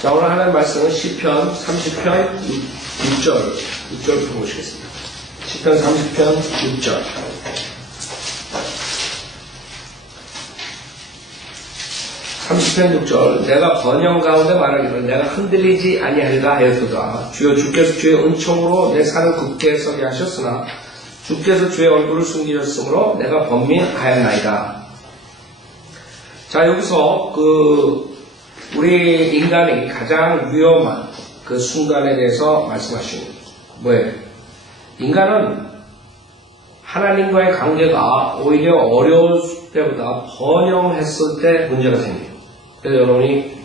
자, 오늘 하나님 말씀은 시편 30편 6절 보시겠습니다. 시편 30편 6절. 내가 번영 가운데 말하기를 내가 흔들리지 아니하리라 하였도다. 주여 주께서 주의 은총으로 내 산을 굳게 서게 하셨으나 주께서 주의 얼굴을 숨기셨으므로 내가 번민하였나이다. 자, 여기서 우리 인간이 가장 위험한 그 순간에 대해서 말씀하십니다. 뭐예요? 인간은 하나님과의 관계가 오히려 어려울 때보다 번영했을 때 문제가 생겨요. 그래서 여러분이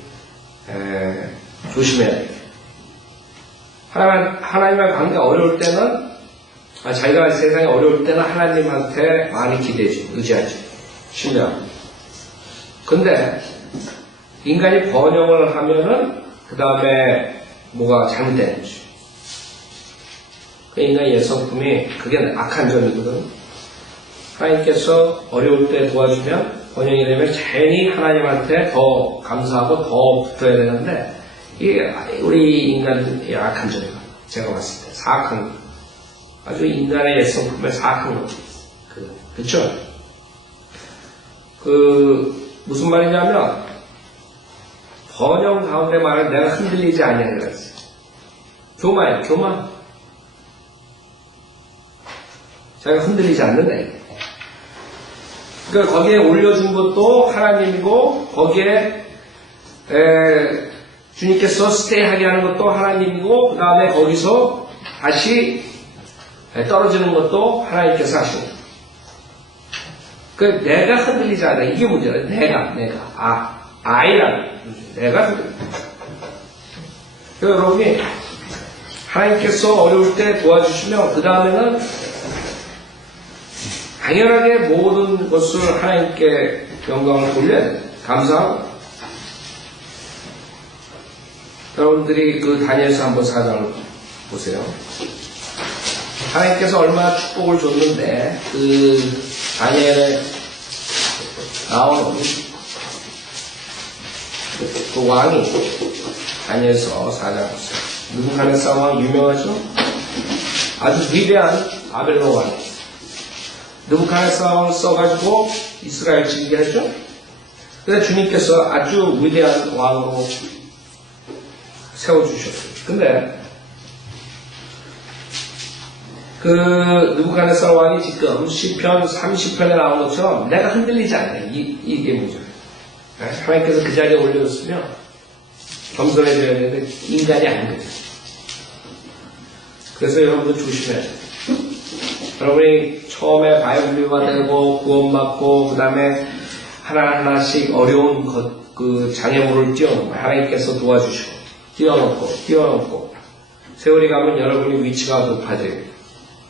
조심해야 돼요. 하나님과의 관계가 어려울 때는 자기가 세상에 어려울 때는 하나님한테 많이 기대죠. 의지하죠. 신뢰하고. 근데 인간이 번영을 하면은 그 다음에 뭐가 잘못되는 거죠. 그 인간의 옛성품이 그게 악한 점이거든. 하나님께서 어려울 때 도와주면 번영이 되면 괜히 하나님한테 더 감사하고 더 붙어야 되는데 이게 우리 인간의 악한 점이에요. 제가 봤을 때 사악한 거. 아주 인간의 옛성품에 사악한 거죠. 그렇죠? 무슨 말이냐면 번영 가운데 말은 내가 흔들리지 아니하리라 했어요. 교만이에요. 교만. 자기가 흔들리지 않는다. 그러니까 거기에 올려준 것도 하나님이고 거기에 주님께서 스테이하게 하는 것도 하나님이고 그 다음에 거기서 다시 떨어지는 것도 하나님께서 하시는 거예요. 내가 흔들리지 않아. 이게 문제예요. 내가. 내가 흔들리지. 그래서 여러분이 하나님께서 어려울 때 도와주시면 그 다음에는 당연하게 모든 것을 하나님께 영광을 돌려야 돼요. 감사하고. 여러분들이 다니엘서 한번 4장을 보세요. 하나님께서 얼마나 축복을 줬는데 다니엘에 나오는 그 왕이 다니엘서 4장 보세요. 느부갓네살 왕 유명하죠? 아주 위대한 바벨론 왕이에요. 느부갓네살 왕을 써가지고 이스라엘 지키게 했죠? 그래서 주님께서 아주 위대한 왕으로 세워주셨어요. 근데 느부갓네살 왕이 지금 시편 30편에 나온 것처럼 내가 흔들리지 않네. 이게 문제예요. 하나님께서 그 자리에 올려줬으면 겸손해져야 되는데 인간이 아닌 거죠. 그래서 여러분들 조심해야 돼요. 여러분이 처음에 바이블리가 되고 구원받고 그 다음에 하나하나씩 어려운 장애물을 뛰어넘고 하나님께서 도와주시고 뛰어넘고 세월이 가면 여러분이 위치가 높아져요.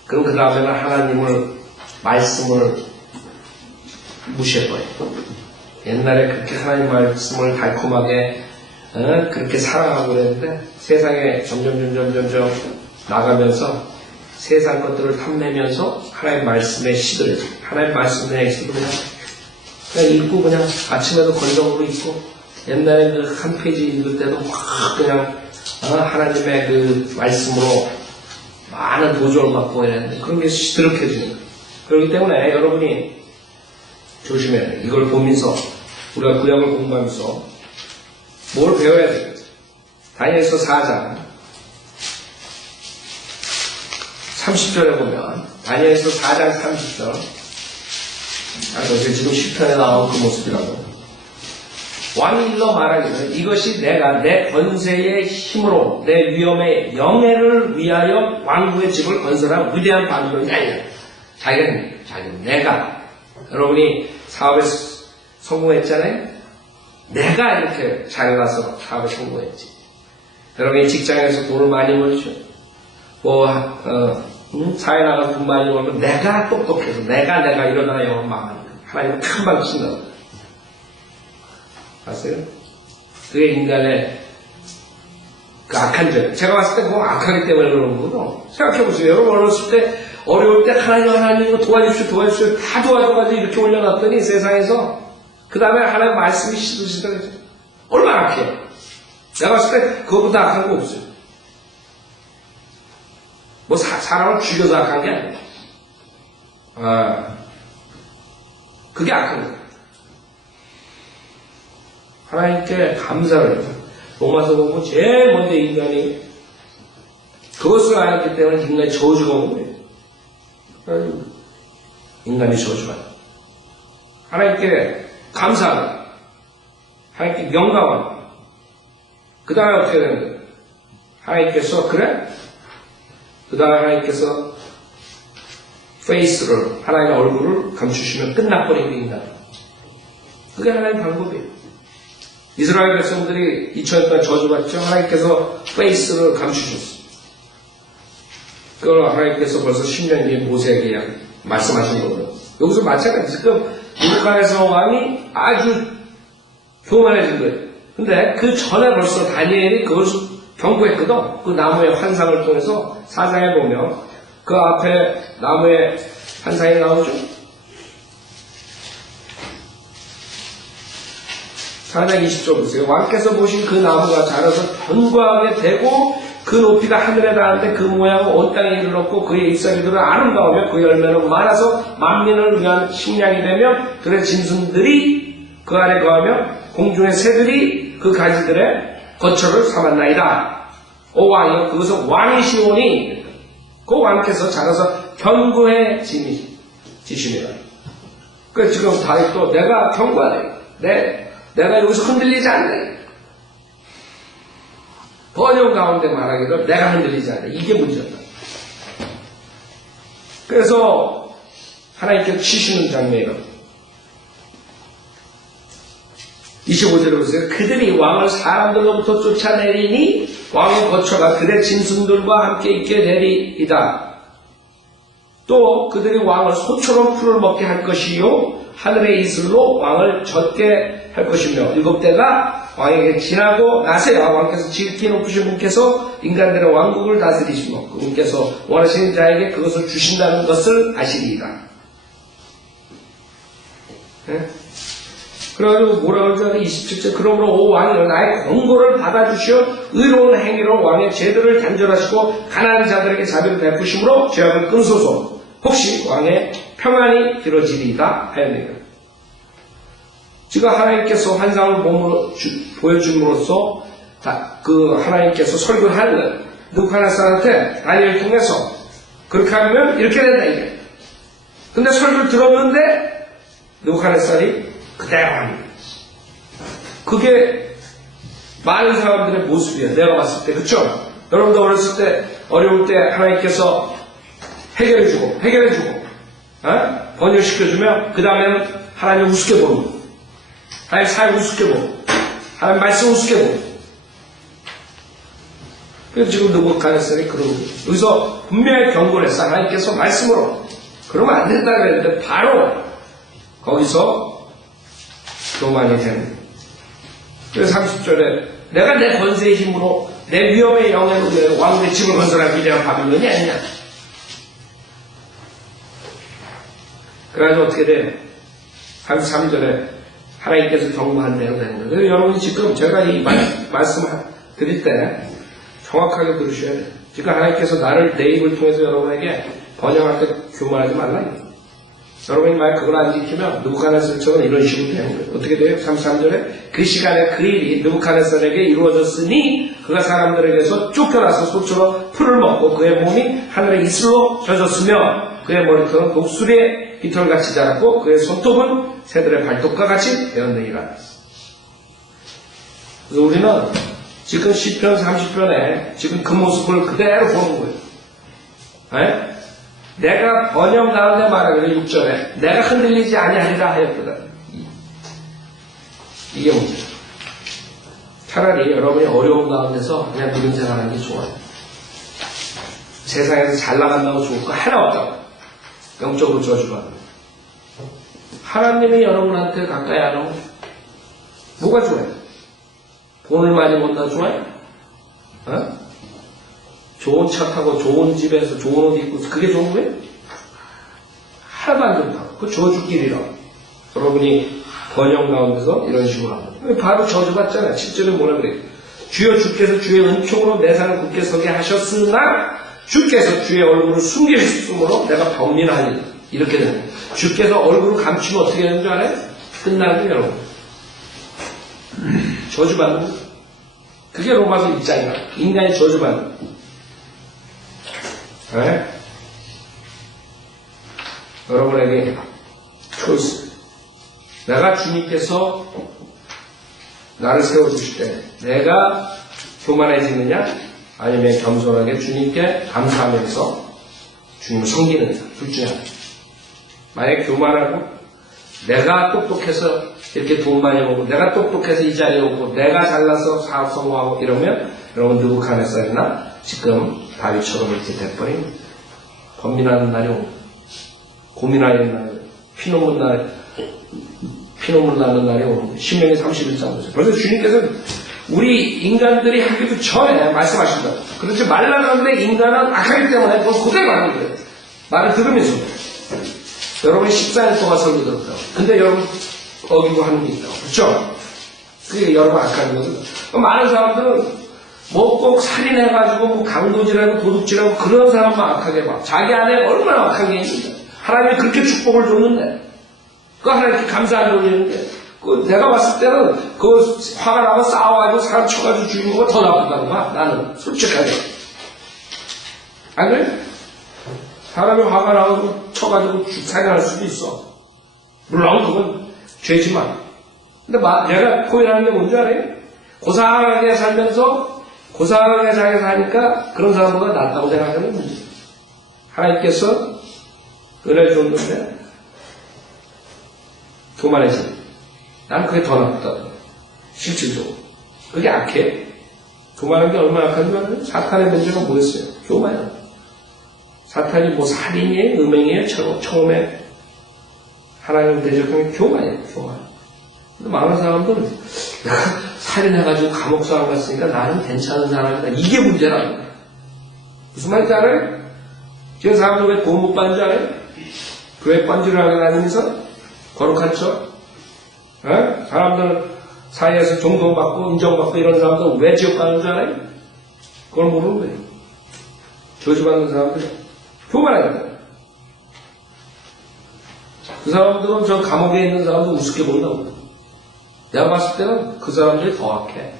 그럼 그 다음에는 말씀을 무시해버려요. 옛날에 그렇게 하나님 말씀을 달콤하게 그렇게 사랑하고 그랬는데 세상에 점점 나가면서 세상 것들을 탐내면서 하나님 말씀에 시들어요. 하나님 말씀에 있어도 그냥 읽고 그냥 아침에도 건성으로 읽고 옛날에 한 페이지 읽을 때도 확 그냥 하나님의 말씀으로 많은 도전을 받고 이랬는데 그런 게 시들룩해지는 거예요. 그렇기 때문에 여러분이 조심해야 돼요. 이걸 보면서 우리가 구약을 공부하면서 뭘 배워야 되겠죠? 다니엘서 4장 30절에 보면 다니엘서 4장 30절 지금 10편에 나온 그 모습이라고 왕이 일러 말하기를 이것이 내가 내 권세의 힘으로 내 위엄의 영예를 위하여 왕국의 집을 건설한 위대한 바빌론이 아니라 내가 여러분이 사업에 성공했잖아요. 내가 이렇게 잘나서 사업에 성공했지. 여러분이 직장에서 돈을 많이 벌죠. 사회 나가서 돈 많이 벌면 내가 똑똑해서 내가 이러다가 영원 망하는 거예요. 하나님은 금방 친다고. 아세요? 그게 인간의 악한 점. 제가 봤을 때 그거 악하기 때문에 그러는 거거든요. 생각해보세요. 여러분 어렸을 때 어려울 때 하나님 도와주십시오 다 도와줘가지고 이렇게 올려놨더니 세상에서 그 다음에 하나님 말씀이 시들시들해져. 얼마나 악해요. 내가 봤을 때 그거보다 악한 거 없어요. 뭐 사람을 죽여서 악한 게 아니에요. 그게 악한 거예요. 하나님께 감사를 해요. 로마서 보면 제일 먼저 인간이 그것을 알았기 때문에 인간이 저주가 오는 거예요. 인간이 저주가. 하나님께 감사하고 하나님께 영광하고 그 다음에 어떻게 되는 거예요? 하나님께서 그래? 그 다음에 하나님께서 페이스를 하나님의 얼굴을 감추시면 끝나버린 게 인간. 그게 하나님의 방법이에요. 이스라엘 백성들이 2000년 동안 저주받죠. 하나님께서 페이스를 감추셨어요. 그걸 하나님께서 벌써 10년 뒤에 모세에게 말씀하신 거거든요. 여기서 마찬가지. 지금 느부갓네살 왕이 아주 교만해진 거예요. 근데 그 전에 벌써 다니엘이 그것을 경고했거든. 그 나무의 환상을 통해서 사장에 보면 그 앞에 나무의 환상이 나오죠. 4장 20절 보세요. 왕께서 보신 그 나무가 자라서 견고하게 되고 그 높이가 하늘에 닿았는데 그 모양은 온 땅에 이르렀고 그의 잎사귀들은 아름다우며 그 열매는 많아서 만민을 위한 식량이 되며 들의 짐승들이 그 아래 거하며 공중의 새들이 그 가지들의 거처를 삼았나이다. 오 왕이여 그것은 왕이시오니 그 왕께서 자라서 견고해지십니다. 그래서 지금 다윗도 내가 견고하네. 내가 여기서 흔들리지 않네. 번영 가운데 말하기를 내가 흔들리지 않네. 이게 문제다. 그래서 하나님께서 치시는 장면이에요. 25절에 보세요. 그들이 왕을 사람들로부터 쫓아내리니 왕의 거처가 그들의 짐승들과 함께 있게 되리이다. 또 그들이 왕을 소처럼 풀을 먹게 할 것이요 하늘의 이슬로 왕을 젖게 할 것이며 7대가 왕에게 지나고 나서야 왕께서 지극히 높으신 분께서 인간들의 왕국을 다스리시며 그분께서 원하시는 자에게 그것을 주신다는 것을 아시리이다. 네? 그래가지고 뭐라 그러죠? 27절 그러므로 오 왕이여 나의 권고를 받아주시어 의로운 행위로 왕의 제도를 단절하시고 가난한 자들에게 자비를 베푸심으로 죄악을 끊소서. 혹시 왕의 평안이 길어지리이다 하였느니라. 지금 하나님께서 환상을 보여줌으로써 그 하나님께서 설교하는 느부갓네살한테 다니엘을 통해서 그렇게 하면 이렇게 된다 이게. 근데 설교를 들었는데 느부갓네살이 그대로 합니다. 그게 많은 사람들의 모습이에요. 내가 봤을 때. 그렇죠? 여러분도 어렸을 때 어려울 때 하나님께서 해결해주고 번역시켜주면 그 다음에는 하나님 우습게 보는 거예요. 하나님 사회 우습게 보고 하나님 말씀 우습게 보고. 그래서 지금 느부갓네살이 그러고 여기서 분명히 경고를 했어. 하나님께서 말씀으로 그러면 안 된다 그랬는데 바로 거기서 교만이 되는 거예요. 그래서 30절에 내가 내 권세의 힘으로 내 위엄의 영예로 내 왕의 집을 건설한 위대한 바빌론이 아니냐. 그래가지고 어떻게 돼? 33절에 하나님께서 경고한 대로 되는 거예요. 그래서 여러분이 지금 제가 이 말씀 드릴 때 정확하게 들으셔야 돼요. 지금 하나님께서 나를 내 입을 통해서 여러분에게 번역할 때 교만하지 말라. 여러분이 만약 그걸 안 지키면 느부갓네살처럼 이런 식으로 되는 거예요. 어떻게 돼요? 33절에 그 시간에 그 일이 느부갓네살에게 이루어졌으니 그가 사람들에게서 쫓겨나서 소처럼 풀을 먹고 그의 몸이 하늘의 이슬로 젖었으며 그의 머리털은 독수리의 깃털같이 자랐고 그의 손톱은 새들의 발톱과 같이 되었느니라. 그래서 우리는 지금 시편 30편에 지금 그 모습을 그대로 보는 거예요. 네? 내가 번영 가운데 말하기를 6절에 내가 흔들리지 아니하리라 하였거든. 이게 문제예요. 차라리 여러분이 어려운 가운데서 그냥 믿음 생활하는 게 좋아요. 세상에서 잘 나간다고 좋을 거 하나 없다고. 영적으로 저주받는. 하나님이 여러분한테 가까이 안 오면 뭐가 좋아요? 돈을 많이 번다 좋아요? 어? 좋은 차 타고 좋은 집에서 좋은 옷 입고 그게 좋은 거예요? 하나도 안 좋다고. 그거 저주길이라. 여러분이 번영 가운데서 이런 식으로 하면 바로 저주받잖아요. 7절에 뭐라 그래요? 주여 주께서 주의 은총으로 내 산을 굳게 서게 하셨으나 주께서 주의 얼굴을 숨기셨으므로 내가 범민하니 이렇게 되는 거예요. 주께서 얼굴을 감추면 어떻게 되는 줄 알아요? 끝나는 거예요, 여러분. 저주받는 거예요. 그게 로마서 1장이야. 인간이 저주받는 거예요. 네? 여러분에게 초이스. 내가 주님께서 나를 세워주실 때 내가 교만해지느냐 아니면 겸손하게 주님께 감사하면서 주님을 섬기느냐 둘 중에 하나. 만약에 교만하고 내가 똑똑해서 이렇게 돈 많이 벌고 내가 똑똑해서 이 자리에 오고 내가 잘나서 사업 성공하고 이러면 여러분 느부갓네살이나 지금 다윗처럼 이렇게 돼버린 번민하는 날이 옵니다. 고민하는 날, 피눈물 나는 날이 오는 신명기 31장 보세요. 벌써 주님께서 우리 인간들이 하기도 전에 말씀하신다. 그렇지 말라는데 인간은 악하기 때문에 그걸 그대로 하는 거예요. 말을 들으면서. 여러분 14년 동안 설교 들었다고. 근데 여러분 어기고 하는 게 있다고. 그렇죠? 그게 여러분 악하는 거죠. 많은 사람들은 뭐 꼭 살인해가지고 뭐 강도질하고 도둑질하고 그런 사람만 악하게 봐. 자기 안에 얼마나 악한 게 있는데. 하나님이 그렇게 축복을 줬는데. 그 하나님께 감사 안 돌리는데. 내가 봤을 때는 그 화가 나고 싸워가지고 사람 쳐가지고 죽인 거가 더 나쁘다는 거야. 나는 솔직하게. 안 그래? 사람이 화가 나고 쳐가지고 살인할 수도 있어. 물론 그건 죄지만. 근데 내가 포인하는 게 뭔지 알아요? 고상하게 살면서 고상하게 사니까 그런 사람보다 낫다고 생각하는 문제. 하나님께서 은혜 줬는데 교만해지. 나는 그게 더 나쁘다. 실질적으로. 그게 악해. 교만한 게 얼마나 악한지 알아요? 사탄의 문제가 뭐였어요? 교만이야. 사탄이 뭐 살인이에요? 음행이에요? 처음에 하나님을 대적한 게 교만이에요. 교만. 근데 많은 사람들은 내가 살인해가지고 감옥사람 갔으니까 나는 괜찮은 사람이다. 이게 문제라는 거야. 무슨 말인지 알아요? 지금 사람들 왜 돈 못 받는 줄 알아요? 교회 번지를 하게 다니면서 거룩한 척 사람들 사이에서 존경받고 인정받고 이런 사람들 왜 지옥 가는 줄 알아요? 그걸 모르는 거예요. 저주받는 사람들 교만하겠다. 그 사람들은 저 감옥에 있는 사람들 우습게 본다고. 내가 봤을 때는 그 사람들이 더 악해.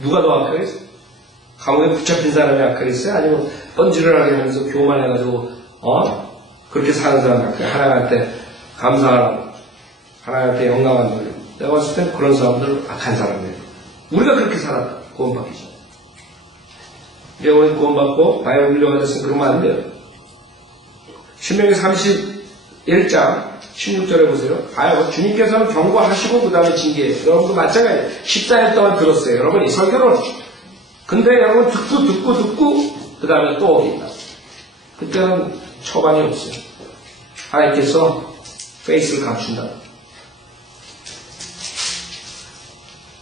누가 더 악하겠어? 감옥에 붙잡힌 사람이 악하겠어요? 아니면 번지를 하게 하면서 교만해가지고 그렇게 사는 사람이 악해. 하나님한테 감사하라고 하나님한테 영광을 돌리고. 내가 봤을 땐 그런 사람들 악한 사람이에요. 우리가 그렇게 살았다. 구원받기 전에. 영원히 구원받고 바이올 물려가 됐으면 그러면 안 돼요. 신명기 31장 16절에 보세요. 주님께서는 경고하시고 그 다음에 징계해요. 여러분도 마찬가지예요. 14년 동안 들었어요. 여러분 이 설교를. 근데 여러분 듣고 그 다음에 또 어긴다. 그때는 처방이 없어요. 하나님께서 페이스를 감춘다.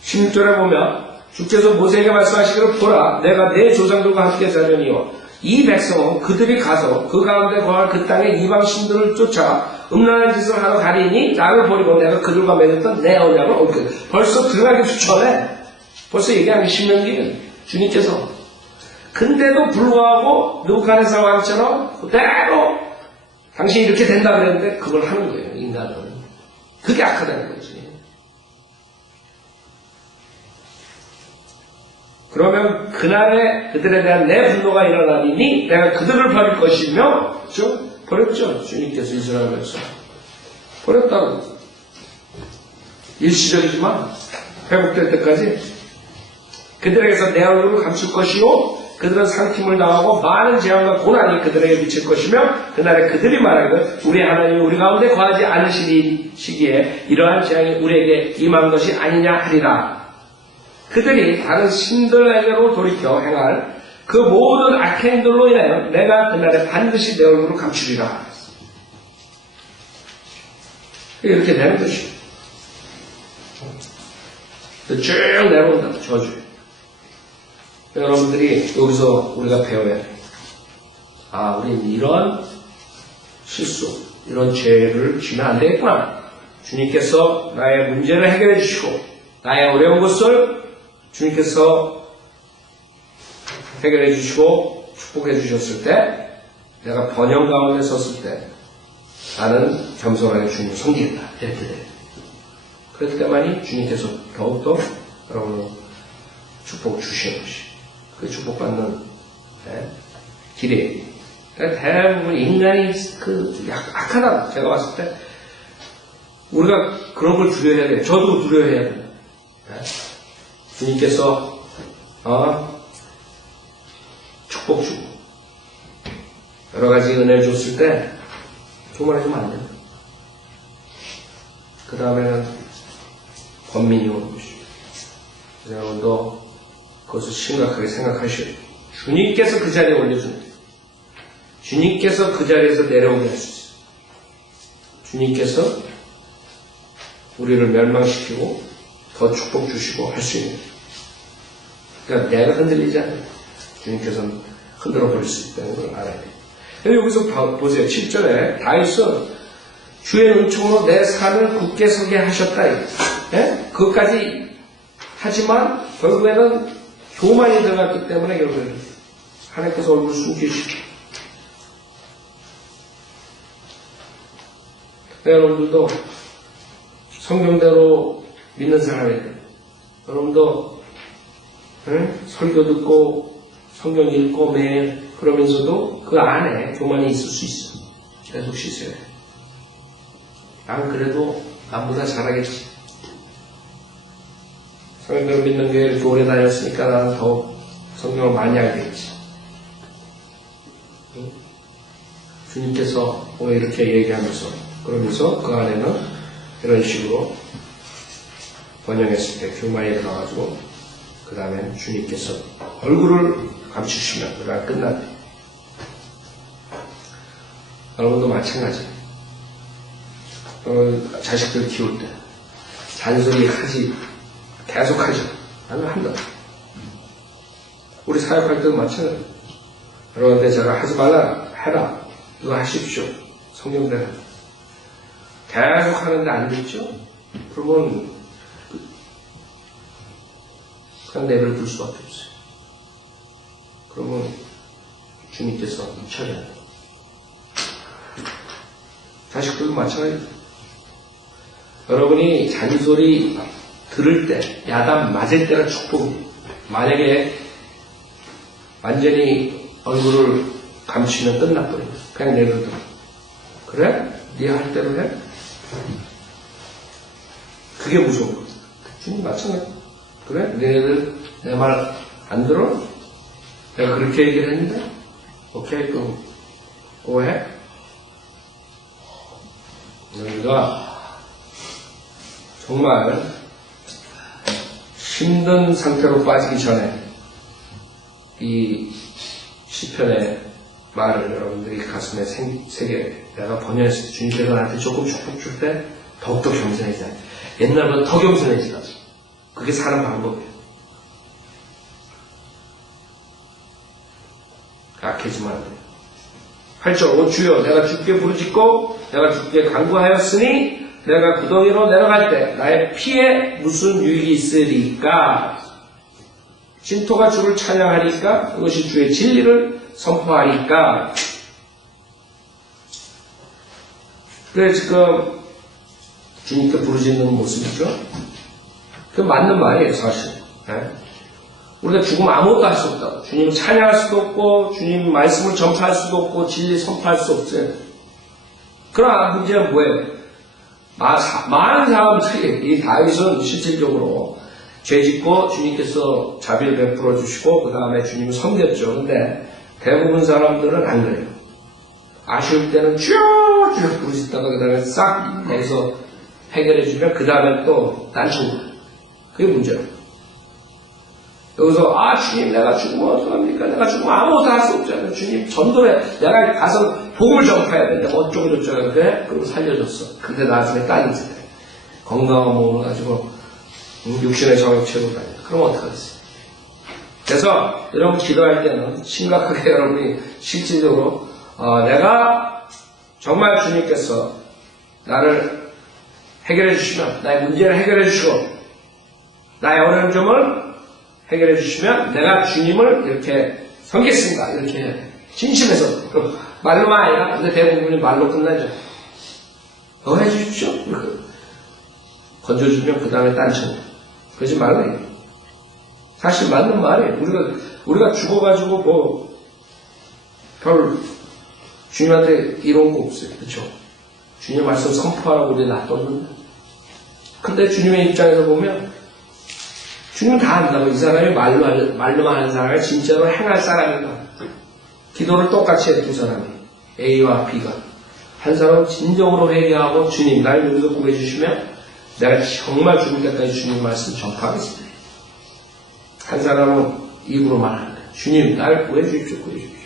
16절에 보면 주께서 모세에게 말씀하시기를 보라 내가 내 조상들과 함께 자려니요 이 백성은 그들이 가서 그 가운데 거할 그 땅의 이방 신들을 쫓아 음란한 짓을 하러 가리니 나를 버리고 내가 그들과 맺었던 내 언약을 어기겠다. 벌써 들어가기 전에 벌써 얘기한 게 신명기는 주님께서 근데도 불구하고 느부갓네살 왕처럼 그대로 당신이 이렇게 된다 그랬는데 그걸 하는 거예요. 인간은. 그게 악하다는 거지. 그러면 그날에 그들에 대한 내 분노가 일어나리니 내가 그들을 버릴 것이며 그렇죠? 버렸죠. 주님께서 이스라엘 백성 버렸다고. 일시적이지만 회복될 때까지 그들에게서 내 얼굴을 감출 것이요 그들은 상심을 당하고 많은 재앙과 고난이 그들에게 미칠 것이며 그날에 그들이 말하기를 우리 하나님이 우리 가운데 거하지 않으시리 시기에 이러한 재앙이 우리에게 임한 것이 아니냐 하리라. 그들이 다른 신들에게로 돌이켜 행할 그 모든 악행들로 인하여 내가 그날에 반드시 내 얼굴을 감추리라. 이렇게 되는 것이에요. 쭉 내려온다. 저주. 여러분들이 여기서 우리가 배워야 돼요. 우린 이런 실수, 이런 죄를 지면 안 되겠구나. 주님께서 나의 문제를 해결해 주시고 나의 어려운 것을 주님께서 해결해 주시고 축복해 주셨을 때, 내가 번영 가운데 섰을 때 나는 겸손하게 주님을 섬기겠다 이렇게 돼요. 그럴 때만이 주님께서 더욱더 여러분을 축복 주시는 것이 그 축복받는 길이에요. 그러니까 대부분 인간이 악하다 제가 봤을 때 우리가 그런 걸 두려워해야 돼요. 저도 두려워해야 돼요. 주님께서 축복 주고 여러 가지 은혜 줬을 때 교만해지면 안 돼요. 그 다음에는 번민이 오는 것이죠. 여러분도 그것을 심각하게 생각하셔야 돼요. 주님께서 그 자리에 올려주는 거예요. 주님께서 그 자리에서 내려오게 할 수 있어요. 주님께서 우리를 멸망시키고 더 축복 주시고 할 수 있는 거예요. 그러니까 내가 흔들리지 않아요. 주님께서는 흔들어 버릴 수 있다는 걸 알아야 돼요. 여기서 보세요. 7절에 다윗은 주의 은총으로 내 산을 굳게 서게 하셨다. 그것까지 하지만 결국에는 교만이 들어갔기 때문에 결국에는 하나님께서 얼굴을 숨기시죠. 여러분들도 성경대로 믿는 사람이에요. 여러분도 설교 듣고 성경 읽고 매일 그러면서도 그 안에 교만이 있을 수 있어. 계속 씻어야 돼. 난 그래도 남보다 잘하겠지. 성경대로 믿는 교회에 이렇게 오래 다녔으니까 나는 더 성경을 많이 알겠지. 주님께서 왜 이렇게 얘기하면서 그러면서 그 안에는 이런 식으로 번영했을 때 교만이 들어가지고 그 다음에 주님께서 얼굴을 감추시면 그가 끝났대. 여러분도 마찬가지예요. 자식들 키울 때 잔소리 하지 계속 하죠. 나는 한다. 우리 사역할 때도 마찬가지예요. 여러분한테 제가 하지 말라 해라. 이거 하십시오. 성경대로 계속 하는데 안 됐죠? 그러면 그냥 내버려둘 수밖에 없어요. 그러면 주님께서 처리한다. 자식들도 마찬가지예요. 여러분이 잔소리 들을 때, 야단 맞을 때가 축복이에요. 만약에 완전히 얼굴을 감추면 끝나버려요. 그냥 내버려둬. 그래? 네 할 대로 해? 그게 무서운 거예요. 주님 마찬가지. 그래? 너희들 내 말 안 들어? 내가 그렇게 얘기를 했는데? 오케이, 그럼 해? 우리가 정말 힘든 상태로 빠지기 전에 이 시편의 말을 여러분들이 가슴에 새겨 내가 번영했을 때 주님께서 나한테 조금 축복 줄 때 더욱더 겸손해지자. 옛날보다 더 겸손해지자. 그게 사는 방법이에요. 약해지면 안 돼요. 8절 오 주여 내가 주께 부르짖고 내가 주께 간구하였으니 내가 구덩이로 내려갈 때 나의 피에 무슨 유익이 있으리까? 진토가 주를 찬양하리까? 그것이 주의 진리를 선포하리까? 그래 지금 주님께 부르짖는 모습이죠. 그 맞는 말이에요 사실. 우리가 죽으면 아무것도 할 수 없다고. 주님 찬양할 수도 없고 주님 말씀을 전파할 수도 없고 진리 선포할 수 없어요. 그러나 문제는 뭐예요? 많은 사람들이 이 다윗은 실질적으로 죄짓고 주님께서 자비를 베풀어 주시고 그 다음에 주님을 섬겼죠. 근데 대부분 사람들은 안 그래요. 아쉬울 때는 쭉 부르짖다가 그 다음에 싹 거기서 해결해 주면 그 다음에 또 딴청. 그게 문제예요. 여기서 주님 내가 죽으면 어떡합니까? 내가 죽으면 아무것도 할 수 없잖아요. 주님 전도해. 내가 가서 복음을 전파해야 되는데 어쩌고 저쩌고 그래? 그리고 살려줬어. 근데 나중에 딸이 있을 때 건강한 몸을 가지고 육신의 정욕체로 다녀. 그럼 어떡하겠어요? 그래서 여러분 기도할 때는 심각하게 여러분이 실질적으로 내가 정말 주님께서 나를 해결해 주시면 나의 문제를 해결해 주시고 나의 어려운 점을 해결해 주시면 내가 주님을 이렇게 섬기겠습니다. 이렇게 진심에서 말로만 아니라 근데 대부분이 말로 끝나죠. 해 주십시오. 이렇게 건져주면 그 다음에 딴청. 그러지 말라. 사실 맞는 말이에요. 우리가 죽어가지고 별 주님한테 이런 거 없어요. 그렇죠? 주님 말씀 선포하라고 우리 놔뒀는데. 근데 주님의 입장에서 보면 주님은 다 안다고. 이 사람이 말로만 하는 사람이 진짜로 행할 사람인가. 기도를 똑같이 해 두 사람이. A와 B가. 한 사람은 진정으로 회개하고 주님 날 여기서 구해주시면 내가 정말 죽을 때까지 주님 말씀 전파하겠습니다. 한 사람은 입으로 말합니다. 주님 날 구해주십시오. 구해주십시오.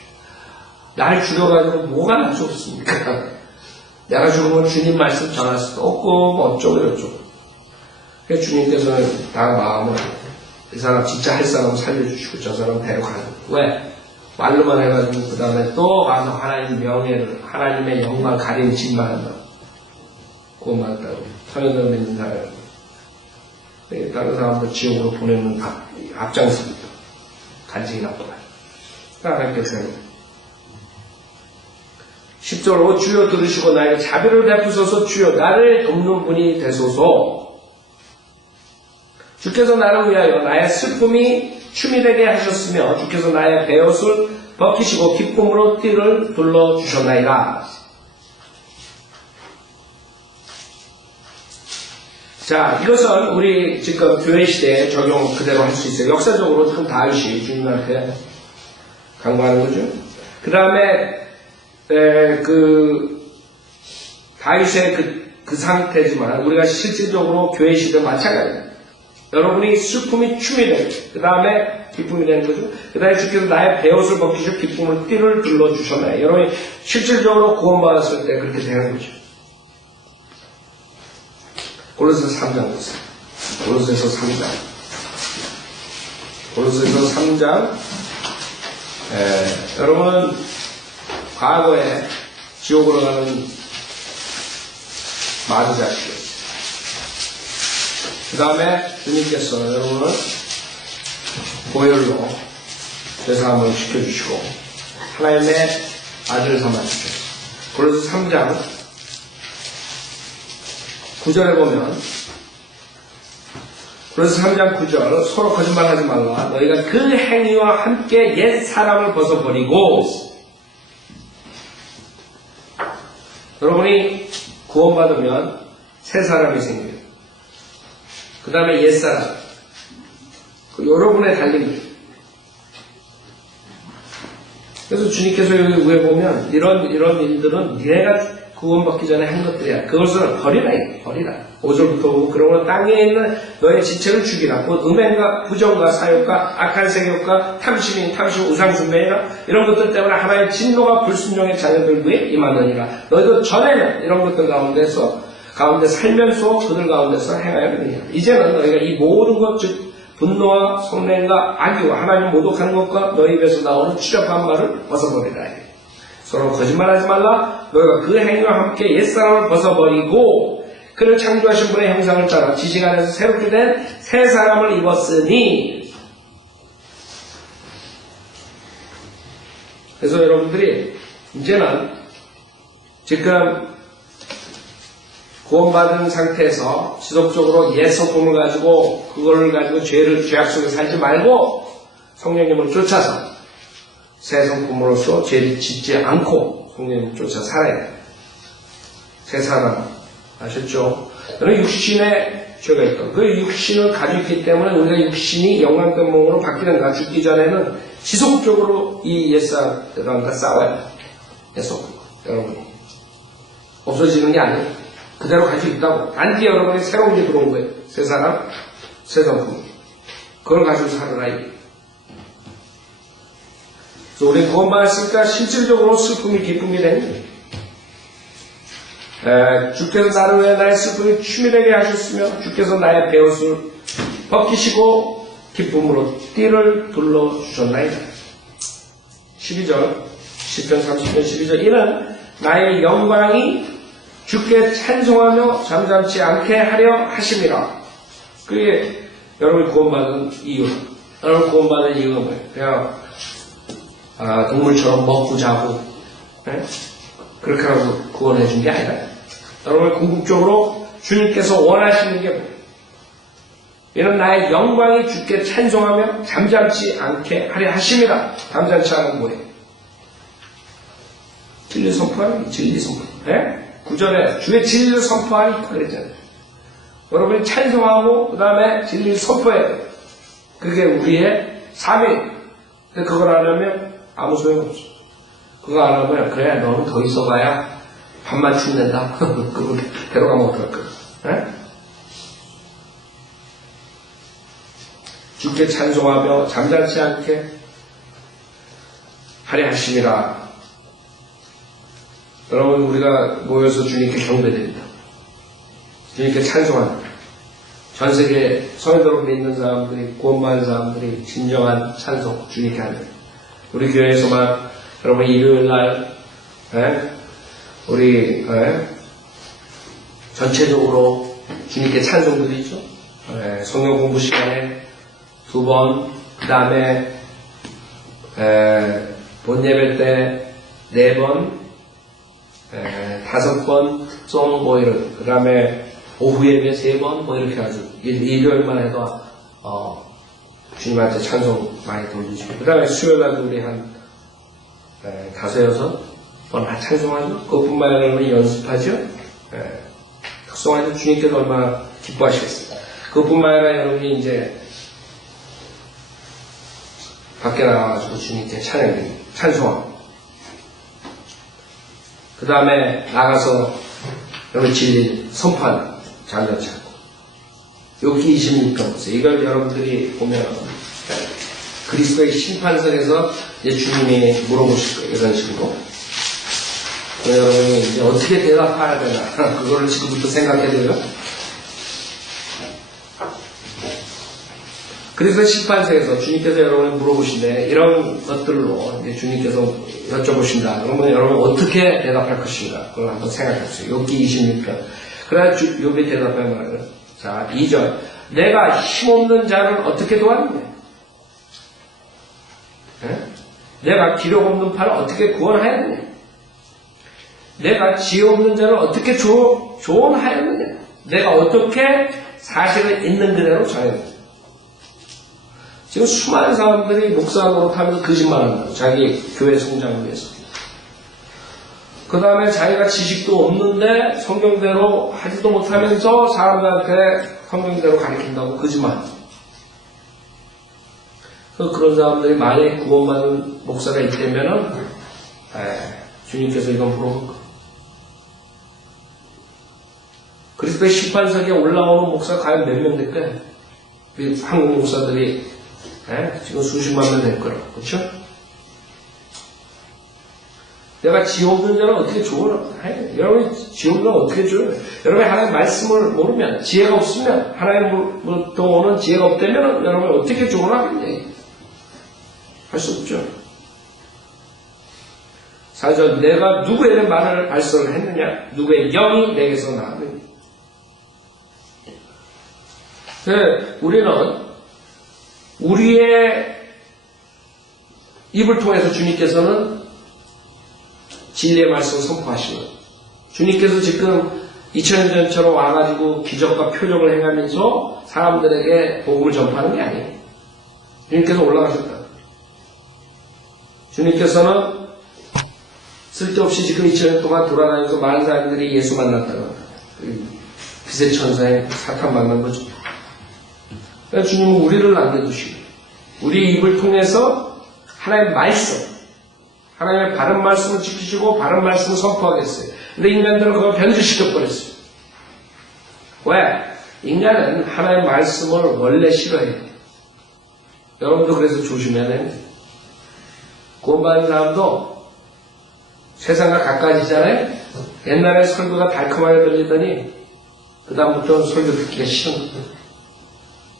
날 죽여가지고 뭐가 날 수 없습니까? 내가 죽으면 주님 말씀 전할 수도 없고 뭐 어쩌고 저쩌고. 그래서 주님께서는 다 마음을 이 사람 진짜 할 사람 살려주시고 저 사람 데려가는. 왜? 말로만 해가지고 그 다음에 또 가서 하나님 명예를 하나님의 영광 가린 짓만 한다고. 고맙다고. 성현을 믿는 사람. 다른 사람들 지옥으로 보내는 앞장섭니다. 간증이 나쁘다. 하나님께서는 10절로 주여 들으시고 나에게 자비를 베푸소서. 주여 나를 돕는 분이 되소서. 주께서 나를 위하여 나의 슬픔이 춤이 되게 하셨으며 주께서 나의 베옷을 벗기시고 기쁨으로 띠를 둘러주셨나이다. 자, 이것은 우리 지금 교회 시대에 적용 그대로 할 수 있어요. 역사적으로 참 다윗이 주님한테 간구하는 거죠. 그 다음에 다윗의 그 상태지만 우리가 실질적으로 교회 시대 마찬가지입니다. 여러분이 슬픔이 춤이 되고 그 다음에 기쁨이 되는 거죠. 그 다음에 주께서 나의 베옷을 벗기시고 기쁨을 띠를 둘러주셨나요. 여러분이 실질적으로 구원받았을 때 그렇게 되는 거죠. 골로새서 3장 보세요. 골로새서 3장. 여러분은 과거에 지옥으로 가는 마귀자식이었어요. 그 다음에 주님께서 여러분을 보혈로 죄사함을 지켜주시고 하나님의 아들 삼아주셨어요. 골로새 3장 9절에 보면 골로새 3장 9절 서로 거짓말하지 말라. 너희가 그 행위와 함께 옛 사람을 벗어버리고. 여러분이 구원받으면 새 사람이 생겨요. 그 다음에 옛사람. 여러분의 달립니다. 그래서 주님께서 여기 위에 보면 이런 일들은 니네가 구원받기 전에 한 것들이야. 그것을 버리라. 5절부터 보고 그러면 땅에 있는 너의 지체를 죽이라. 곧 음행과 부정과 사욕과 악한 세욕과 탐심, 우상숭배나 이런 것들 때문에 하나의 진노가 불순종의 자녀들 위에 임하느니라. 너희도 전에는 이런 것들 가운데 살면서 그들 가운데서 행하였느니라. 이제는 너희가 이 모든 것 즉 분노와 성냄과 악의와 하나님 모독하는 것과 너희 입에서 나오는 추잡한 말을 벗어버리라. 서로 거짓말하지 말라. 너희가 그 행위와 함께 옛사람을 벗어버리고 그를 창조하신 분의 형상을 따라 지식 안에서 새롭게 된 새 사람을 입었으니. 그래서 여러분들이 이제는 지금 구원받은 상태에서 지속적으로 옛 성품을 가지고 그걸 가지고 죄악 속에 살지 말고 성령님을 쫓아서 새 성품으로서 죄를 짓지 않고 성령님을 쫓아 살아야 돼요. 새 사람 아셨죠? 저는 육신에 죄가 있다. 그 육신을 가지고 있기 때문에 우리가 육신이 영광된 몸으로 바뀌는가. 죽기 전에는 지속적으로 이 옛사람과 싸워야 돼요. 옛 성품. 여러분이 없어지는 게 아니에요. 그대로 가지고 있다고. 단지 여러분이 새로운 게 들어온 거예요. 새 사람, 새 성품. 그걸 가지고 살아라. 그래서 우리 구원받았으니까 실질적으로 슬픔이 기쁨이 되는 거예요. 주께서 나를 위해 나의 슬픔이 춤이 되게 하셨으며 주께서 나의 베옷을 벗기시고 기쁨으로 띠를 둘러주셨나이다. 12절, 10편 30편 12절. 이는 나의 영광이 주께 찬송하며 잠잠치 않게 하려 하심이라. 그게 여러분이 구원받은 이유. 여러분 구원받은 이유가 뭐예요? 그냥 동물처럼 먹고 자고 그렇게 하고 구원해 준 게 아니라 여러분 궁극적으로 주님께서 원하시는 게 뭐예요? 이는 나의 영광이 주께 찬송하며 잠잠치 않게 하려 하심이라. 잠잠치 않은 뭐예요? 진리 선포하니 진리 선포. 9절에 주의 진리를 선포하니 그랬잖아요. 여러분이 찬송하고 그 다음에 진리를 선포해야 돼요. 그게 우리의 삶이에요. 근데 그걸 안 하면 아무 소용없어. 그거 안 하면 그래 너는 더 있어봐야 밥만 축낸다. 그거 데려가면 어떡할 거야? 주께 찬송하며 잠잠치 않게 하려 하심이라. 여러분 우리가 모여서 주님께 경배드립니다. 주님께 찬송합니다. 전 세계 성도로 믿는 사람들이 구원받은 사람들이 진정한 찬송 주님께 합니다. 우리 교회에서만 여러분 일요일날 우리 전체적으로 주님께 찬송 드리죠. 성경 공부 시간에 2번, 그 다음에 본 예배 때 4번, 5번 특송 뭐 이런, 그 다음에 오후 예배 3번 뭐 이렇게 아주 일요일만 해도 주님한테 찬송 많이 돌리시고, 그 다음에 수요일날도 우리 한 5, 6번 다 찬송하죠. 그것뿐만 아니라 우리 연습하죠. 특송하죠. 주님께서 얼마나 기뻐하시겠어요. 그것뿐만 아니라 여러분이 이제 밖에 나가가지고 주님께 찬송하고, 그 다음에 나가서 여러분 진리 선포하는 잠잠치 않고. 욥기 26편 보세요. 이걸 여러분들이 보면 그리스도의 심판석에서 이제 주님이 물어보실 거예요. 이런 식으로. 여러분이 이제 어떻게 대답해야 되나 그거를 지금부터 생각해야 돼요. 그래서 심판석에서 주님께서 여러분을 물어보신데 이런 것들로 이제 주님께서 여쭤보신다. 그러면 여러분 어떻게 대답할 것인가? 그걸 한번 생각해보세요. 욥기 26편. 그래야 욥이 대답할 말은 자 2절. 내가 힘없는 자를 어떻게 도왔느냐? 내가 기력 없는 팔을 어떻게 구원하였느냐? 내가 지혜 없는 자를 어떻게 조언하였느냐? 내가 어떻게 사실을 있는 그대로 전했느냐? 지금 수많은 사람들이 목사 노릇하면서 거짓말한다. 자기 교회 성장을 위해서. 그 다음에 자기가 지식도 없는데 성경대로 하지도 못하면서 사람들한테 성경대로 가르친다고 거짓말한다. 그런 사람들이 만약에 구원받은 목사가 있다면은 주님께서 이건 물어볼 거예요. 그리스도의 심판석에 올라오는 목사가 과연 몇 명 될까요? 우리 한국 목사들이 지금 수십만 명 될 거라고. 그렇죠? 내가 지혜 없는 자는 어떻게 조언해? 여러분이 지혜 없는 자는 어떻게 줘요? 여러분이 하나님의 말씀을 모르면, 지혜가 없으면, 하나님으로부터 오는 지혜가 없다면 여러분이 어떻게 조언하겠냐? 할 수 없죠. 4절, 내가 누구에게 말을 발설을 했느냐? 누구의 영이 내게서 나왔느냐? 우리는 우리의 입을 통해서 주님께서는 진리의 말씀을 선포하시는 주님께서 지금 2000년 전처럼 와가지고 기적과 표적을 행하면서 사람들에게 복음을 전파하는 게 아니에요. 주님께서 올라가셨다. 주님께서는 쓸데없이 지금 2000년 동안 돌아다니면서 많은 사람들이 예수 만났다고 합니다. 빛의 천사에 사탄 만난 거죠. 그러니까 주님은 우리를 남겨두시고 우리 입을 통해서 하나님의 말씀, 하나님의 바른 말씀을 지키시고 바른 말씀을 선포하겠어요. 근데 인간들은 그걸 변질시켜버렸어요. 왜? 인간은 하나님의 말씀을 원래 싫어해요. 여러분도 그래서 조심해야 됩니다. 구원받은 사람도 세상과 가까워지잖아요. 옛날에 설교가 달콤하게 들리더니 그 다음부터는 설교 듣기가 싫은 거예요.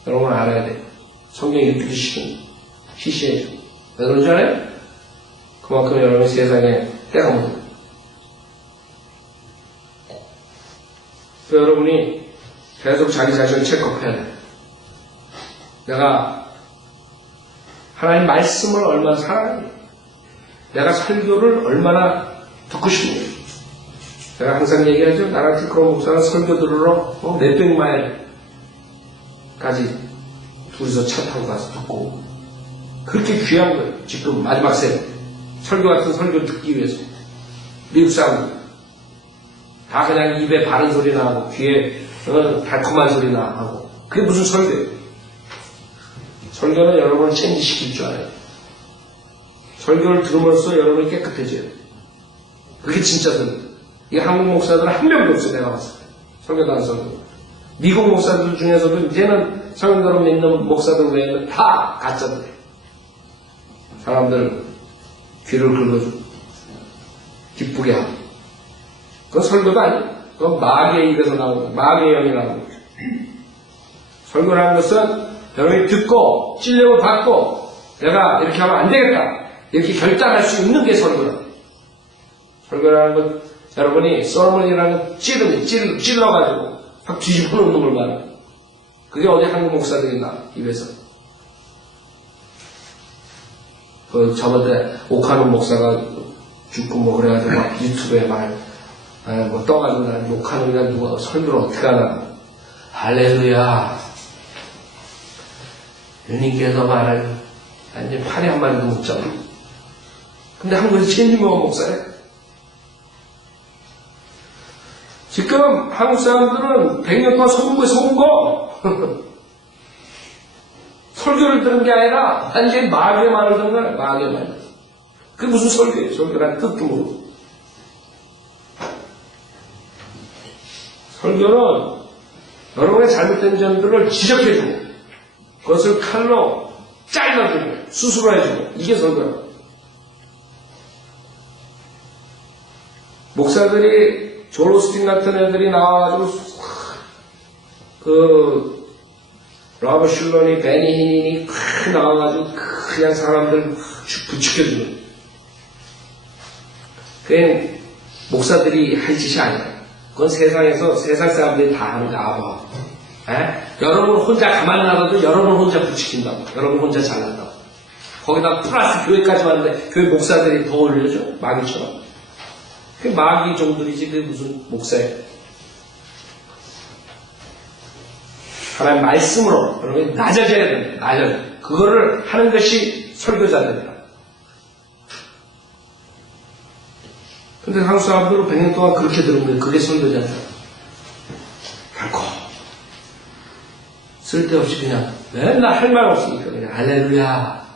여러분 알아야 돼요. 성경 읽기 싫은 시시해져. 왜 그런 줄 알아요? 그만큼 여러분이 세상에 때가 묻어요. 여러분이 계속 자기 자신을 체크업해야 돼요. 내가 하나님 말씀을 얼마나 사랑하니, 내가 설교를 얼마나 듣고 싶니. 제가 항상 얘기하죠. 나랑 티크로 목사는 설교 들으러 몇백 마일까지 둘이서 차 타고 가서 듣고, 그렇게 귀한 거예요. 지금 마지막 세대 설교 같은 설교를 듣기 위해서. 미국 사람들 다 그냥 입에 바른 소리나 하고 귀에 달콤한 소리나 하고, 그게 무슨 설교예요. 설교는 여러분을 체인지시킬 줄 알아요. 설교를 들음으로써 여러분이 깨끗해져요. 그게 진짜 설교. 이 한국 목사들은 한 명도 없어요. 내가 봤을 때 설교도 안 설교. 미국 목사들 중에서도 이제는 성경대로 믿는 목사들 외에는 다 가짜들이에요. 사람들 귀를 긁어주고 기쁘게 하고. 그건 설교도 아니에요. 그건 마귀의 입에서 나오는, 마귀의 영이 나오는 거죠. 설교라는 것은 여러분이 듣고 찔림을 받고 내가 이렇게 하면 안 되겠다 이렇게 결단할 수 있는 게 설교라. 설교라는 건 여러분이 서머니라는 찔러가지고 확 뒤집어 놓는 걸 말해요. 그게 어디 한국 목사들이 나 입에서. 그 저번에 오카노 목사가 죽고 뭐 그래가지고 막 유튜브에 뭐 떠가지고 난 욕하는 게 누가 설교를 어떻게 하나. 할렐루야. 주님께서 말해요. 완전 팔이 한 마리도 못 잡아. 근데 한국에서 제일 유명한 목사예요. 지금 한국 사람들은 100년 동안 속은 거에 속은 거. 설교를 들은 게 아니라 완전히 마귀의 말을 듣는 거야. 마귀의 말. 그게 무슨 설교예요? 설교란 뜻도 모르고. 설교는 여러분의 잘못된 점들을 지적해주고 그것을 칼로 잘라주고 수술해주고, 이게 설교야. 목사들이 졸 오스틴 같은 애들이 나와가지고 그 러버 슐런이 베니 히닌이 나와가지고 그냥 사람들 부추겨주는, 그게 목사들이 할 짓이 아니야. 그건 세상에서 세상 사람들이 다 하는 거야. 여러분 혼자 가만히 놔둬도 여러분 혼자 부추긴다고, 여러분 혼자 잘난다고. 거기다 플러스 교회까지 왔는데 교회 목사들이 더 올려줘. 마귀처럼. 그게 마귀 종들이지 그게 무슨 목사예요. 하나님 말씀으로 여러분이 낮아져야 됩니다. 낮아져. 그거를 하는 것이 설교자들이라. 근데 한국 사람들은 100년 동안 그렇게 들은 거예요. 그게 설교자들. 결코 쓸데없이 그냥 맨날 할 말 없으니까 그냥 할렐루야.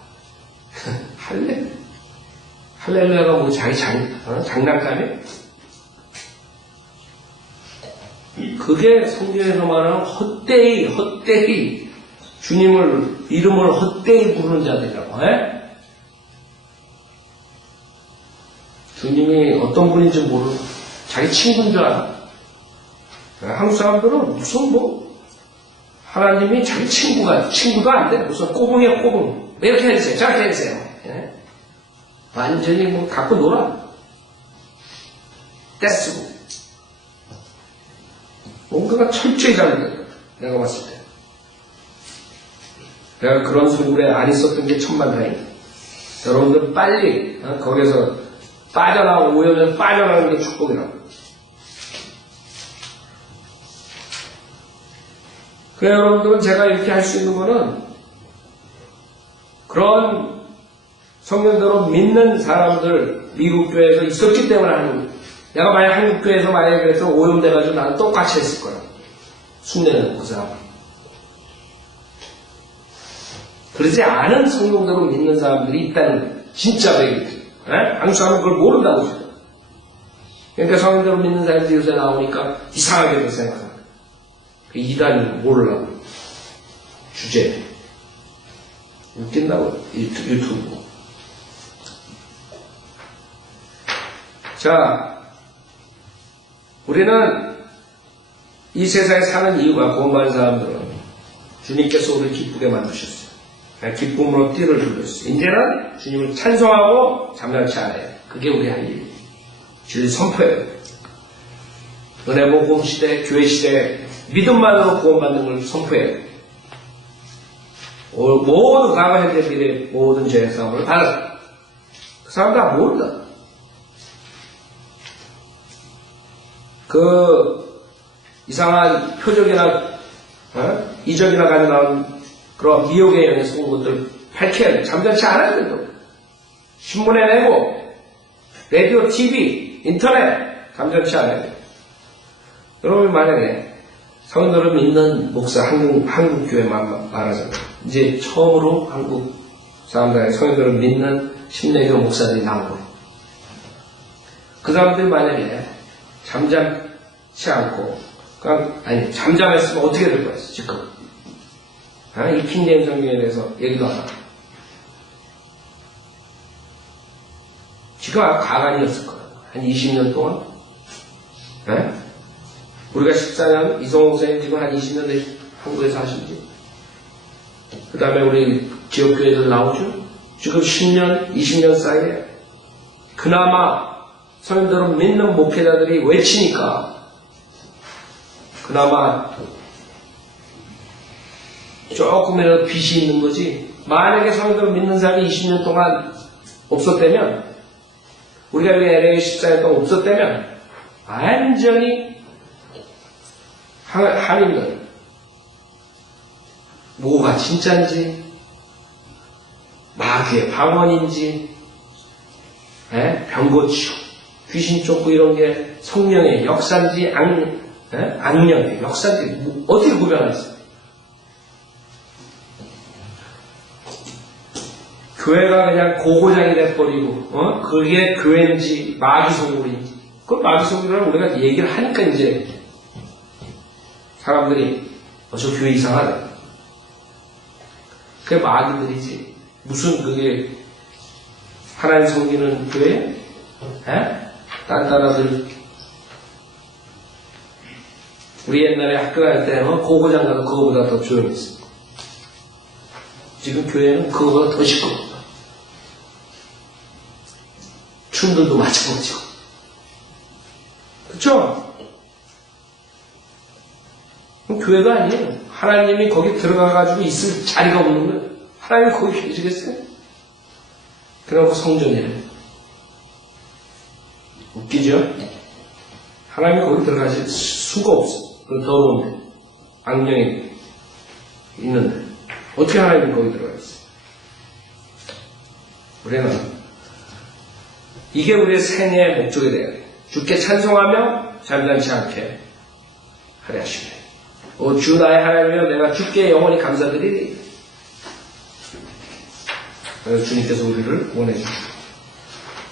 할렐루야가 뭐 자기 장난감이에요? 그게 성경에서 말하는 헛되이 주님을 이름을 헛되이 부르는 자들이라고. 주님이 어떤 분인지 모르고 자기 친구인 줄 알아. 한국 사람들은 무슨 하나님이 자기 친구도 안 돼. 무슨 꼬붕이야 꼬붕. 이렇게 해주세요. 저렇게 해주세요. 완전히 갖고 놀아. 떼쓰고. 뭔가가 철저히 잘못된, 내가 봤을 때. 내가 그런 소굴에 안 있었던 게 천만다행이야. 여러분들 빨리 거기서 오염에서 빠져나가는 게 축복이라고. 그래 여러분들은 제가 이렇게 할 수 있는 거는 그런 성경대로 믿는 사람들 미국 교회에서 있었기 때문에 하는 거예요. 내가 만약 한국 교회에서 만약에 그래서 오염돼가지고 나는 똑같이 했을 거야. 흉내는 그 사람. 그러지 않은 성경대로 믿는 사람들이 있다는 거예요. 진짜 베이비. 한국 사람은 그걸 모른다고 해요. 그러니까 성경대로 믿는 사람들이 요새 나오니까 이상하게도 생각합니다. 그 이단이 모르려고. 주제. 웃긴다고 유튜브. 자, 우리는 이 세상에 사는 이유가 구원받은 사람들은 주님께서 우리를 기쁘게 만드셨어요. 기쁨으로 띠를 돌렸어요. 이제는 주님을 찬송하고 잠잠치 않아요. 그게 우리 할 일. 주님 선포해요. 은혜 복음 시대, 교회 시대, 믿음만으로 구원받는 걸 선포해요. 모든 과거, 현재, 미래 모든 죄의 사함을 받았다. 그 사람 다 모른다. 그 이상한 표적이나 이적이나 가지고 나온 그런 미혹에 의해서 온 것들 밝혀야 돼. 잠잠치 않아야 된다. 신문에 내고 라디오, TV, 인터넷 잠잠치 않아야 돼. 여러분 만약에 성인들을 믿는 목사 한국 교회만 말하자면 이제 처음으로 한국 사람들의 성인들을 믿는 심내교 목사들이 나오고 그 사람들이 만약에 잠잠치 않고 그냥 아니 잠잠했으면 어떻게 될 거였어 지금 이 킹제임스 성경에 대해서 얘기도 안 하고 지금 가관이었을 거예요. 한 20년 동안 우리가 14년 이성호 목사님 지금 한 20년 내 한국에서 하신지 그 다음에 우리 지역교회들 나오죠. 지금 10년 20년 사이에 그나마 성인들은 믿는 목회자들이 외치니까 그나마 조금이라도 빛이 있는 거지. 만약에 성인들을 믿는 사람이 20년 동안 없었다면 우리가 왜 LA 14년 동안 없었다면 완전히 한인들 뭐가 진짜인지 마귀의 방언인지 병고치고 귀신 쫓고 이런 게 성령의 역사인지 악령의 역사인지 어떻게 구별하겠어요? 교회가 그냥 고고장이 돼버리고 그게 교회인지 마귀 소굴인지 그 마귀 소굴이라고 우리가 얘기를 하니까 이제 사람들이 저 교회 이상하다. 그게 마귀들이지. 무슨 그게 하나님 섬기는 교회? 딴따라들 우리 옛날에 학교 다닐 때 고고장 가도 그거보다 더 조용했어. 지금 교회는 그거보다 더 시끄럽다. 춤들도 마찬가지고. 그쵸? 교회가 아니에요. 하나님이 거기 들어가가지고 있을 자리가 없는 거예요. 하나님이 거기 계시겠어요? 그래갖고 성전이래. 웃기죠? 하나님이 거기 들어가실 수가 없어. 그 더러운데. 악령이 있는데. 어떻게 하나님이 거기 들어가 있어요? 우리는 이게 우리의 생애의 목적이 돼야 돼요. 주께 찬송하며 잠잠치 않게 하려 하시네. 주 나의 하나님이여 내가 주께 영원히 감사드리리. 그래서 주님께서 우리를 구원해 주시고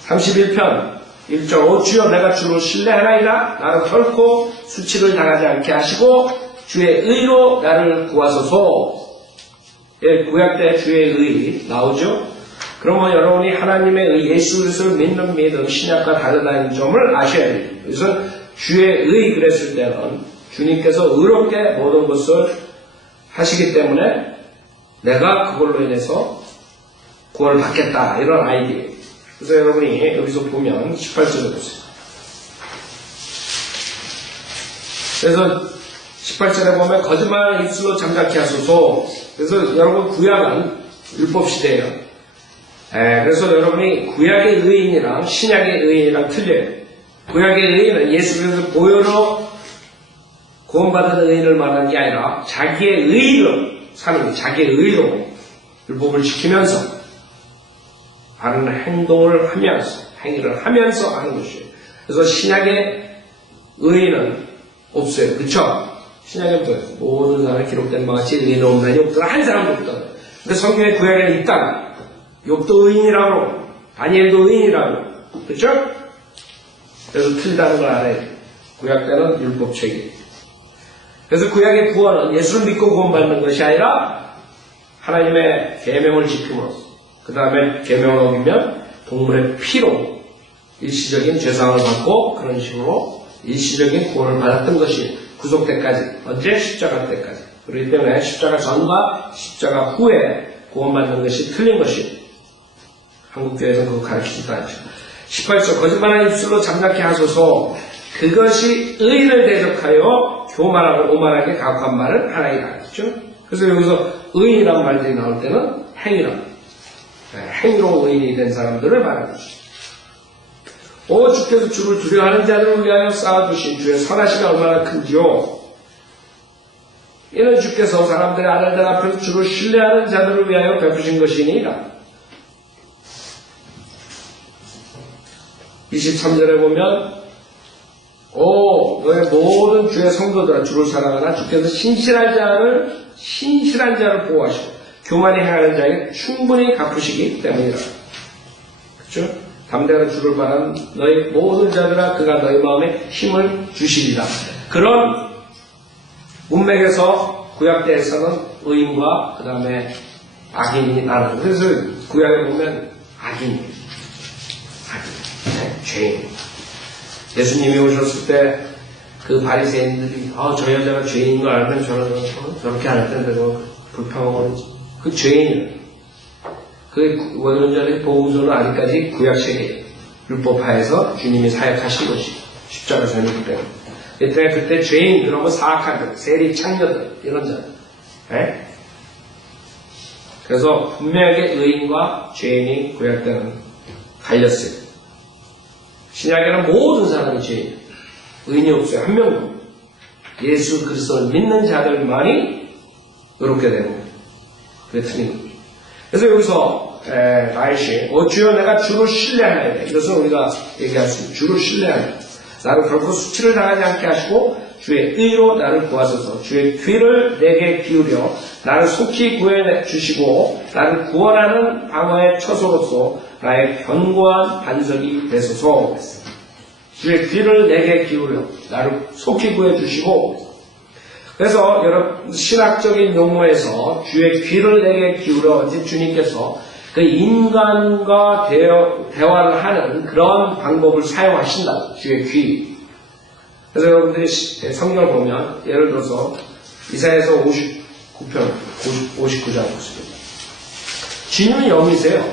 31편 1절 오 주여 내가 주로 신뢰하나이다. 나를 결코 수치를 당하지 않게 하시고 주의 의로 나를 구하소서. 예, 구약 때 주의 의 나오죠. 그러면 여러분이 하나님의 의 예수 그리스도를 믿는 믿음 신약과 다르다는 점을 아셔야 돼요. 그래서 주의 의 그랬을 때는 주님께서 의롭게 모든 것을 하시기 때문에 내가 그걸로 인해서 구원을 받겠다. 이런 아이디어예요. 그래서 여러분이 여기서 보면 18절을 보세요. 그래서 18절에 보면 거짓말 입술로 잠잠케 하소서. 그래서 여러분 구약은 율법시대예요. 그래서 여러분이 구약의 의인이랑 신약의 의인이랑 틀려요. 구약의 의인은 예수 그리스도 보혈로 구원받은 의인을 말하는 게 아니라 자기의 의로 사는 거예요. 자기의 의로 율법을 지키면서 바른 행동을 하면서 행위를 하면서 하는 것이에요. 그래서 신약의 의인은 없어요. 그쵸? 신약에부터 모든 사람이 기록된 바와 같이 의인 없나니 없더라. 한 사람도 없다. 근데 성경의 구약에는 있다. 욥도 의인이라고 다니엘도 의인이라고. 그쵸? 그래서 틀리다는 걸 알아야 돼요. 구약 때는 율법책이. 그래서 구약의 구원은 예수를 믿고 구원받는 것이 아니라 하나님의 계명을 지킴으로써 그 다음에 계명을 어기면 동물의 피로 일시적인 죄상을 받고 그런 식으로 일시적인 구원을 받았던 것이 구속 때까지 언제? 십자가 때까지. 그렇기 때문에 십자가 전과 십자가 후에 구원받는 것이 틀린 것이 한국교회에서는 그거 가르치지도 않죠. 18절 거짓말한 입술로 잠잠케 하소서. 그것이 의인을 대적하여 교만하고 오만하게 가혹한 말은 하나이다. 그렇죠? 그래서 여기서 의인이란 말들이 나올 때는 행위란, 행위로 의인이 된 사람들을 말하는 것이죠. 주께서 주를 두려워하는 자들을 위하여 쌓아두신 주의 선하심이 얼마나 큰지요. 이는 주께서 사람들의 아들들 앞에서 주를 신뢰하는 자들을 위하여 베푸신 것이니라. 23절에 보면 너의 모든 주의 성도들아 주를 사랑하나 주께서 신실한 자를 보호하시고 교만히 행하는 자에게 충분히 갚으시기 때문이라. 그렇죠? 담대한 주를 바라는 너희 모든 자들아 그가 너희 마음에 힘을 주시리라. 그런 문맥에서 구약대에서는 의인과 그 다음에 악인이 나누는. 그래서 구약에 보면 악인, 죄인. 예수님이 오셨을 때 그 바리새인들이 저 여자가 죄인인 걸 알면 저는 저렇게 안 할 텐데 불평하고 그 죄인이에요. 그 원론자의 보호소는 아직까지 구약세계 율법하에서 주님이 사역하신 것이 십자가 전이기 때문에 그때 죄인 그러면 사악한 세리 창녀들 이런 자. 그래서 분명하게 의인과 죄인이 구약 때는 갈렸어요. 신약에는 모든 사람이 죄인, 의인이 없어요. 한 명도. 예수 그리스도를 믿는 자들만이 의롭게 되는 그게 틀린 거죠. 그래서 여기서 다윗이 주여 내가 주를 신뢰하나이다. 이것은 우리가 얘기할 수 있는 주를 신뢰하나이다. 나를 결코 수치를 당하지 않게 하시고 주의 의로 나를 구하소서. 주의 귀를 내게 기울여 나를 속히 구해 주시고 나를 구원하는 방어의 처소로서 나의 견고한 반석이 되소서. 주의 귀를 내게 기울여 나를 속히 구해 주시고. 그래서 여러분 신학적인 용어에서 주의 귀를 내게 기울여 이제 주님께서 그 인간과 대화를 하는 그런 방법을 사용하신다. 주의 귀. 그래서 여러분들이 성경을 보면 예를 들어서 이사야서 59편 59장 보십니다. 주님은 영이세요.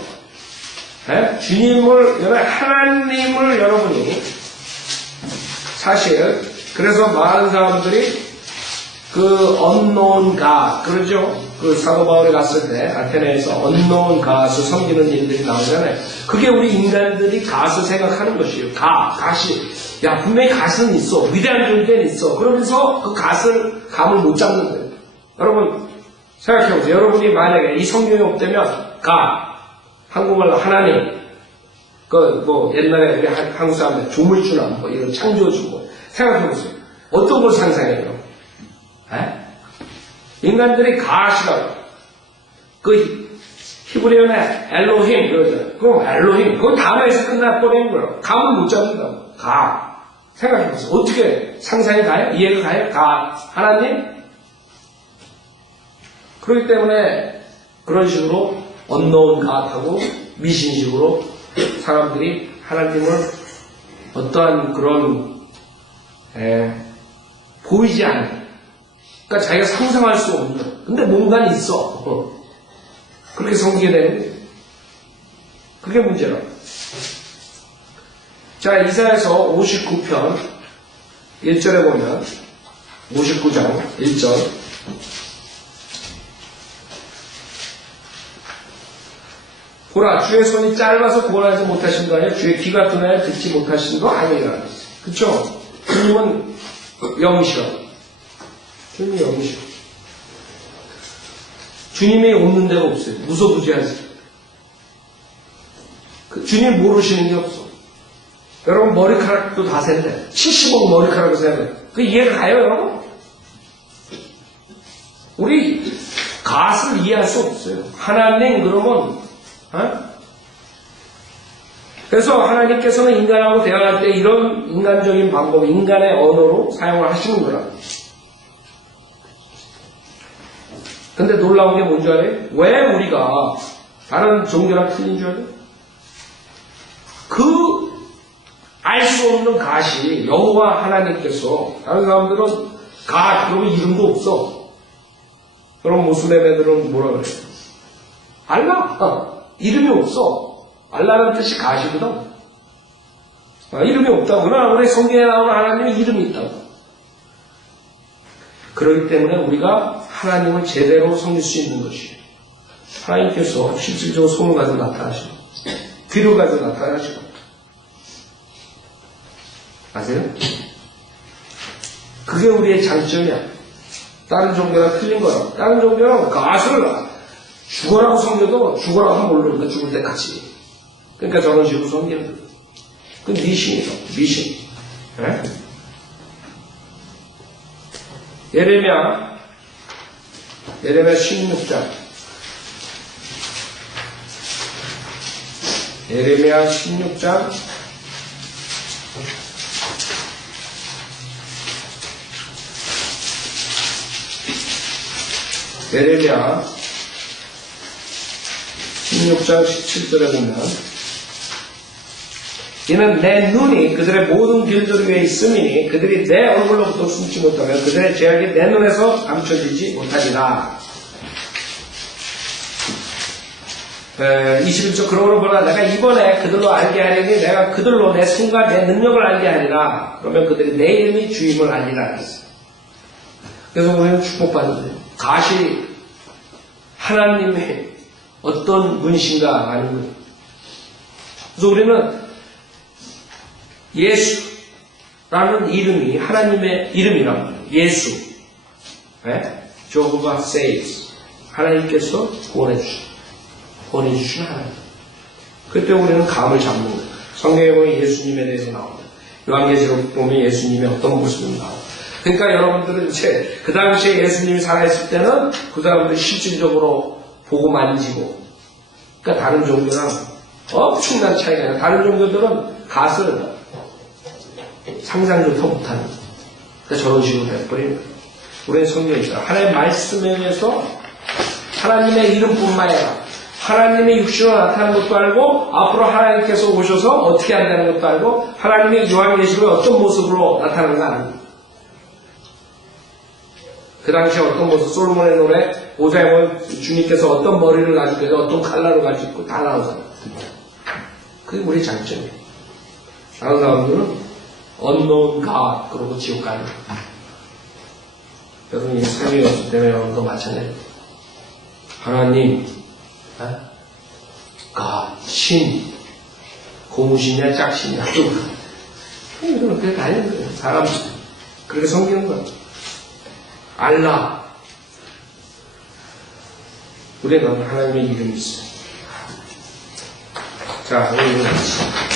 하나님을 여러분이 사실 그래서 많은 사람들이 그 unknown God, 그러죠? 그 사도 바울이 갔을 때 아테네에서 unknown God을 섬기는 일들이 나오잖아요. 그게 우리 인간들이 God을 생각하는 것이에요. God이 야 분명히 God은 있어, 위대한 존재는 있어. 그러면서 그 God을 감을 못 잡는 거예요. 여러분 생각해보세요. 여러분이 만약에 이 성경이 없다면 God, 한국말로 하나님, 옛날에 우리 한국 사람들 조물주나 이런 창조주 생각해보세요. 어떤 걸 상상해요? 인간들이 가시라고 그 히브리어의 엘로힘 그러죠. 그럼 엘로힘 그건 단어에서 끝나버리는 거예요. 감을 못 잡는다고. 생각해보세요. 어떻게 상상이 가요? 이해가 가요? 하나님? 그렇기 때문에 그런 식으로 unknown God하고 미신식으로 사람들이 하나님을 어떠한 그런 보이지 않는, 그러니까 자기가 상상할 수 없는, 근데 뭔가는 있어. 그렇게 섬기게 되는 거예요. 그게 문제라고. 자, 이사야서 59편 1절에 보면 59장 1절 보라 주의 손이 짧아서 구원하지 못하신 거 아니에요? 주의 귀가 둔하여 듣지 못하신 거 아니라. 그쵸? 주님은 영이시라. 주님이 영이시라. 주님이 없는 데가 없어요. 무소부지하지. 주님 모르시는 게 없어. 여러분 머리카락도 다 센데 70억 머리카락을 세야 돼. 그 이해가 가요 여러분? 우리 갓을 이해할 수 없어요. 하나님 그러면 그래서 하나님께서는 인간하고 대화할 때 이런 인간적인 방법, 인간의 언어로 사용을 하시는 거라. 근데 놀라운 게 뭔지 알아요? 왜 우리가 다른 종교랑 틀린 줄 알아요? 그 알 수 없는 갓이 여호와 하나님께서, 다른 사람들은 갓 그러면 이름도 없어. 그럼 모슬렘 애들은 뭐라 그래요? 알라. 이름이 없어. 알라는 뜻이 갓이거든. 이름이 없다고. 그러나 우리 성경에 나오는 하나님의 이름이 있다고. 그렇기 때문에 우리가 하나님을 제대로 섬길 수 있는 것이에요. 하나님께서 실질적으로 손을 가지고 나타나시고 귀를 가지고 나타나시고 아세요? 그게 우리의 장점이야. 다른 종교랑 틀린 거야. 다른 종교는 가수를 죽어라고 섬겨도 죽어라고 하면 모르니까 죽을 때까지. 그러니까 저런 식으로 섬기는 거예요. 그 미신이죠. 미신. 네? 예레미야 16장. 예레미야 16장. 예레미야 16장 17절에 보면 이는 내 눈이 그들의 모든 길들 위에 있음이니 그들이 내 얼굴로부터 숨지 못하면 그들의 죄악이 내 눈에서 감춰지지 못하리라. 21절 그러므로 보라 내가 이번에 그들로 알게 하려니 내가 그들로 내 손과 내 능력을 알게 하리라. 그러면 그들이 내 이름이 주임을 알리라 했어요. 그래서 우리는 축복받는 거예요. 가시 하나님의 어떤 분이신가 아는 거예요. 그래서 우리는 예수라는 이름이 하나님의 이름이란 말이에요. 예수. 네? Jehovah saves. 하나님께서 구원해주시는 하나님. 그때 우리는 감을 잡는 거예요. 성경에 보면 예수님에 대해서 나옵니다. 요한계시록 보면 예수님의 어떤 모습이 나옵니다. 그러니까 여러분들은 이제 그 당시에 예수님이 살아있을 때는 그 사람들이 실질적으로 보고 만지고 그러니까 다른 종교랑 엄청난 차이가 나요. 다른 종교들은 갓을 상상조차 못하는 그러니까 저런 식으로 해버리는 거예요. 우리는 성경에 있어요. 하나님의 말씀에 의해서 하나님의 이름뿐만 아니라 하나님의 육신으로 나타나는 것도 알고 앞으로 하나님께서 오셔서 어떻게 한다는 것도 알고 하나님의 요한계시록에 어떤 모습으로 나타나는가 아닙니다. 그 당시에 어떤 모습, 솔로몬의 노래, 5장에 보면 주님께서 어떤 머리를 가지고 있고 어떤 칼날을 가지고 있고 다 나오잖아요. 그게 우리 장점이에요. 다른 사람들은 unknown God 그러고 지옥 가는 거예요. 여러분이 삶이 없기 때문에 여러분도 마찬가지예요. 하나님, God, 신, 고무신이야 짝신이야 이런 그렇게 다니는 거예요. 사람 그렇게 섬기는 거예요. 알라. 우리는 하나님의 이름이 있어요. 자, 오늘 같이